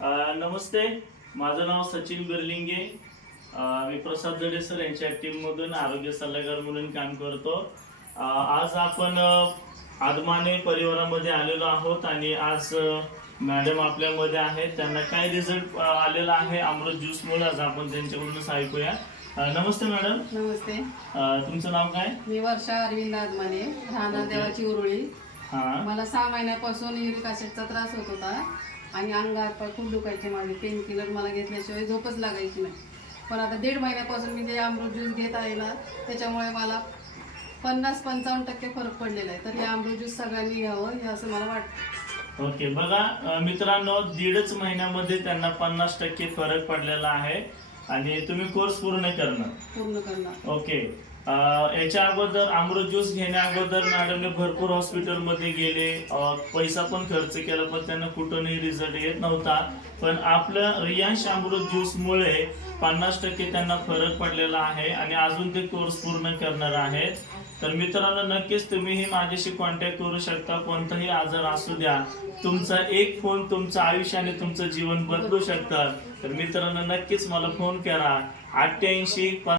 नमस्ते, माझं नाव सचिन बिर्लिंगे. मी प्रसाद जडे सर यांच्या टीममधून आरोग्य सल्लागार म्हणून काम करतो. आज आपण आदमाने परिवारामध्ये आलेलो आहोत आणि आज मॅडम आपल्यामध्ये आहेत. त्यांना काय रिझल्ट आलेला आहे अमृत ज्यूसमुळे, आज आपण त्यांच्याकडूनच ऐकूया. नमस्ते मॅडम. नमस्ते. तुमचं नाव काय? मी वर्षा अरविंद आदमाने, राहणार देवाची उरुळी. मला 6 महिन्यापासून युरिक ऍसिडचा त्रास होत होता आणि अंगात पाय खूप दुखायचे. माझे पेन किलर मला घेतल्याशिवाय झोपच लागायची नाही. पण आता 1.5 महिन्यापासून मी जे अमृत ज्यूस घेत आहे ना, त्याच्यामुळे मला 50-55% फरक पडलेला आहे. तर हे अमृत ज्यूस सगळ्यांनी घ्यावं हे असं मला वाटतं. ओके, बघा मित्रांनो, 1.5 महिन्यामध्ये त्यांना 50% फरक पडलेला आहे आणि तुम्ही कोर्स पूर्ण करणार. ओके. याच्या अगोदर अमृत ज्यूस घेण्या अगोदर मॅडमने भरपूर हॉस्पिटलमध्ये गेले, पैसा पण खर्च केला, पण त्यांना कुठूनही रिझल्ट येत नव्हता. पण आपलं रियांश अमृत ज्यूसमुळे 50% त्यांना फरक पडलेला आहे आणि अजून ते कोर्स पूर्ण करणार आहेत. तर मित्रांनो, नक्कीच तुम्हीही माझ्याशी कॉन्टॅक्ट करू शकता. कोणताही आजार असू द्या, तुमचा एक फोन तुमचं आयुष्य आणि तुमचं जीवन बदलू शकतं. तर मित्रांनो, नक्कीच मला फोन करा. 88